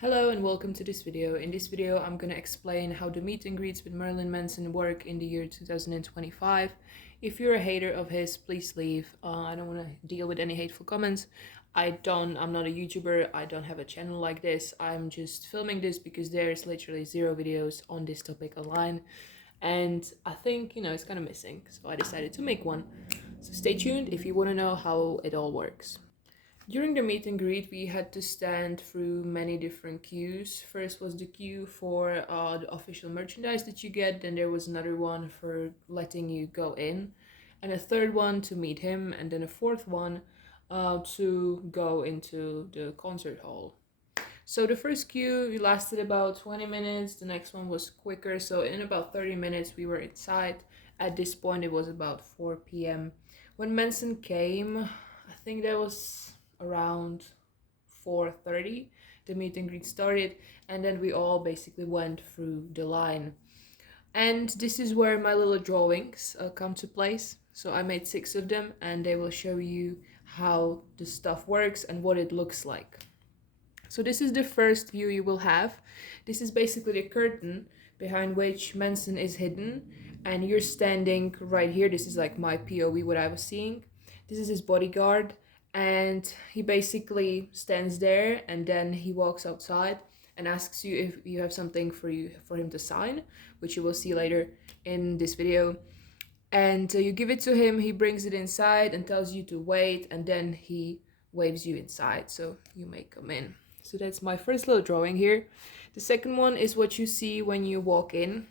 Hello and welcome to this video. In this video, I'm gonna explain how the meet and greets with Marilyn Manson work in the year 2025. If you're a hater of his, please leave. I don't want to deal with any hateful comments. I'm not a YouTuber. I don't have a channel like this. I'm just filming this because there's literally zero videos on this topic online. And I think, it's kind of missing. So I decided to make one. So stay tuned if you want to know how it all works. During the meet and greet, we had to stand through many different queues. First was the queue for the official merchandise that you get, then there was another one for letting you go in, and a third one to meet him, and then a fourth one to go into the concert hall. So the first queue lasted about 20 minutes, the next one was quicker, so in about 30 minutes we were inside. At this point, it was about 4 p.m. When Manson came, I think that was around 4:30. The meet and greet started, and then we all basically went through the line. And this is where my little drawings come to place. So I made 6 of them, and they will show you how the stuff works and what it looks like. So this is the first view you will have. This is basically the curtain behind which Manson is hidden, and you're standing right here. This is like my POV, what I was seeing. This is his bodyguard, and he basically stands there, and then he walks outside and asks you if you have something for him to sign, which you will see later in this video. And you give it to him, he brings it inside and tells you to wait, and then he waves you inside, so you may come in. So that's my first little drawing here. The second one is what you see when you walk in.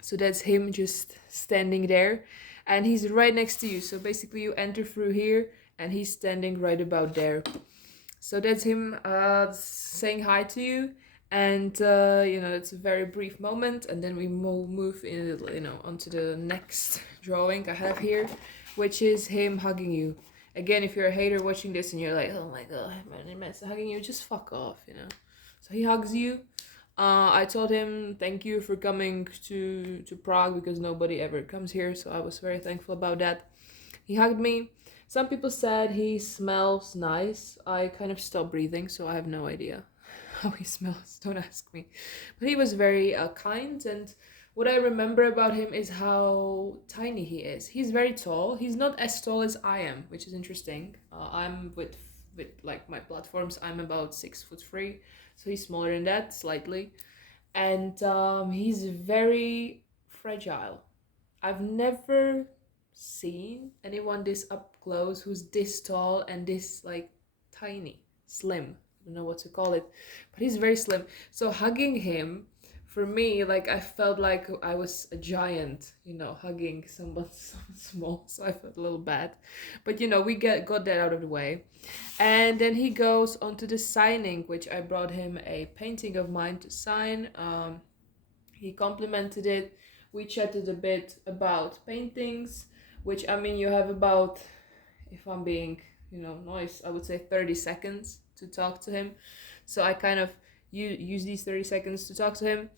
So that's him just standing there, and he's right next to you. So basically you enter through here and he's standing right about there. So that's him saying hi to you, and it's a very brief moment, and then we move in, onto the next drawing I have here, which is him hugging you. Again, if you're a hater watching this and you're like, oh my god, Marilyn Manson hugging you, just fuck off. So he hugs you. I told him thank you for coming to Prague because nobody ever comes here, so I was very thankful about that. He hugged me. Some people said he smells nice. I kind of stopped breathing, so I have no idea how he smells. Don't ask me. But he was very kind, and what I remember about him is how tiny he is. He's very tall. He's not as tall as I am, which is interesting. I'm with like my platforms. I'm about 6'3", so he's smaller than that slightly, and he's very fragile. I've never seen anyone this up close who's this tall and this like tiny, slim. I don't know what to call it, but he's very slim. So hugging him, for me, like I felt like I was a giant, hugging someone small. So I felt a little bad, but we got that out of the way, and then he goes on to the signing, which I brought him a painting of mine to sign. He complimented it. We chatted a bit about paintings, which you have about, if I'm being, nice, I would say 30 seconds to talk to him. So I kind of use these 30 seconds to talk to him.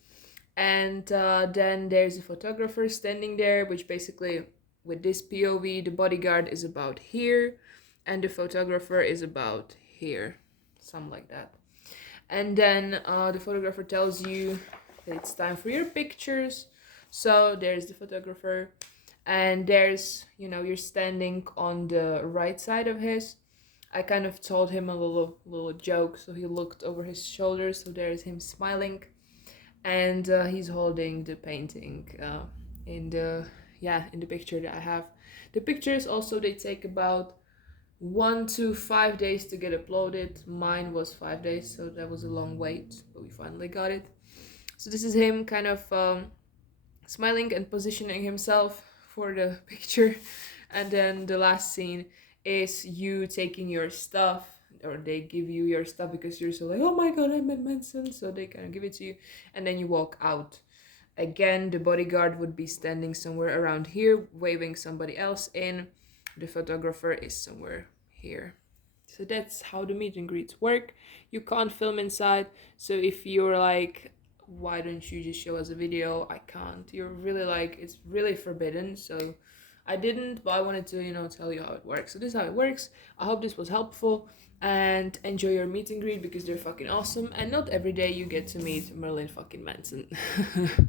And then there's a photographer standing there, which basically, with this POV, the bodyguard is about here, and the photographer is about here, something like that. And then the photographer tells you that it's time for your pictures. So there's the photographer, and there's, you're standing on the right side of his. I kind of told him a little joke, so he looked over his shoulder, so there's him smiling, and he's holding the painting in the picture that I have. The pictures also, they take about 1 to 5 days to get uploaded. Mine was 5 days, so that was a long wait, but we finally got it. So this is him kind of smiling and positioning himself for the picture. And then the last scene is you taking your stuff, or they give you your stuff because you're so like, oh my god, I met Manson, so they kind of give it to you, and then you walk out. Again, the bodyguard would be standing somewhere around here waving somebody else in. The photographer is somewhere here. So that's how the meet and greets work. You can't film inside, so if you're like, why don't you just show us a video, I can't, you're really like, it's really forbidden, so I didn't, but I wanted to tell you how it works. So this is how it works. I hope this was helpful. and enjoy your meet and greet because they're fucking awesome. And not every day you get to meet Marilyn fucking Manson.